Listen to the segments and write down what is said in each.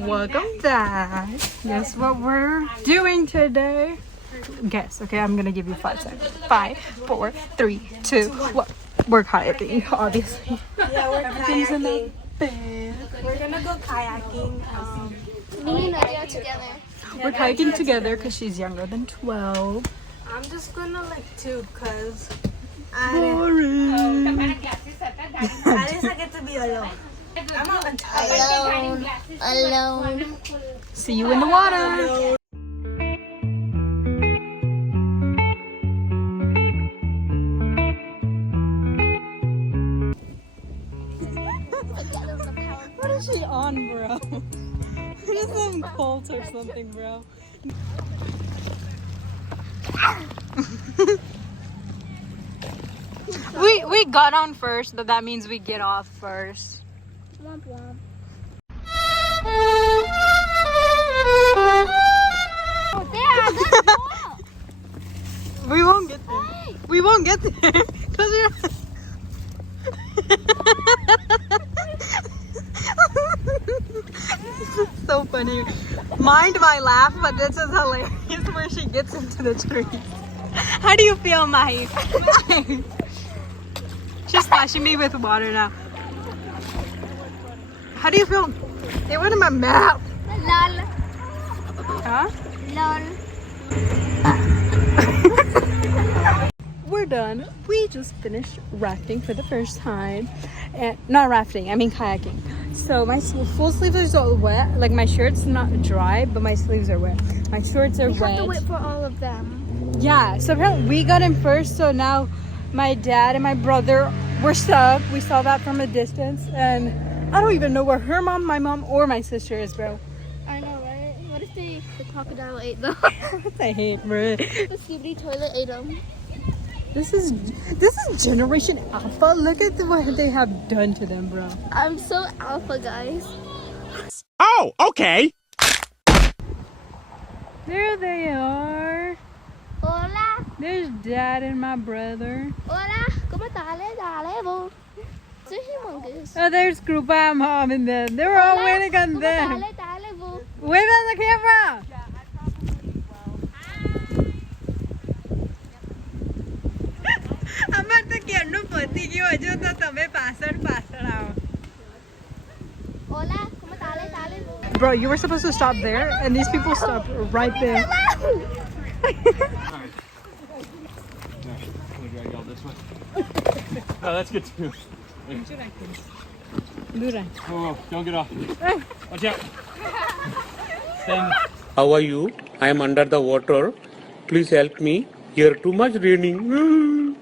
Welcome back. Guess what we're doing today? Guess. Okay, I'm gonna give you 5 seconds. 5, 4, 3, 2, 1. We're kayaking, obviously. Yeah, we're kayaking. We're gonna go kayaking. Together. We're kayaking together because she's younger than 12. I'm just gonna like tube because Boring. at least I get to be alone. I'm not tired. Alone. See you in the water. What is she on, bro? What is some cult or something, bro? we got on first, but that means we get off first. Womp womp. Oh, there, We won't get there. Hey. We won't get there. Cause you're so funny. Mind my laugh, but this is hilarious where she gets into the tree. How do you feel, Mahi? She's splashing me with water now. How do you feel? It went in my mouth. Lol. Huh? Lol. We're done. We just finished rafting for the first time. And not rafting, I mean kayaking. So my full sleeves are all wet. Like my shirt's not dry, but my sleeves are wet. My shorts are We wet. have to wait for all of them. Yeah, so apparently we got in first, so now my dad and my brother were stuck. We saw that from a distance, and I don't even know where her mom, my mom, or my sister is, bro. I know, right? What if the crocodile ate them? I hate, bro. The skibidi toilet ate them. This is Generation Alpha. Look at what they have done to them, bro. I'm so alpha, guys. Oh, okay. There they are. Hola. There's dad and my brother. Hola. ¿Cómo estás? Dale, bo. So humongous. Oh, there's Krupa, mom, and them. They were all waiting on them. Dale, bo. Wave at the camera. અમાર તો ક્યારનું પતી ગયું હજુ તો તમે પાછળ આવો. Hola. ¿Cómo estás? Bo. Bro, you were supposed to stop there, and these people stopped right there. Oh, that's good too. Oh, don't get off. Watch out. Stand. How are you? I am under the water. Please help me. Here too much raining.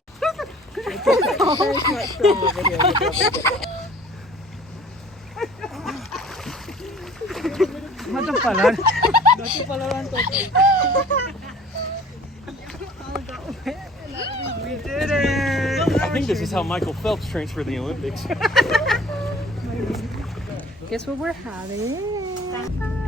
We did it. I think this is how Michael Phelps trains for the Olympics. Guess what we're having?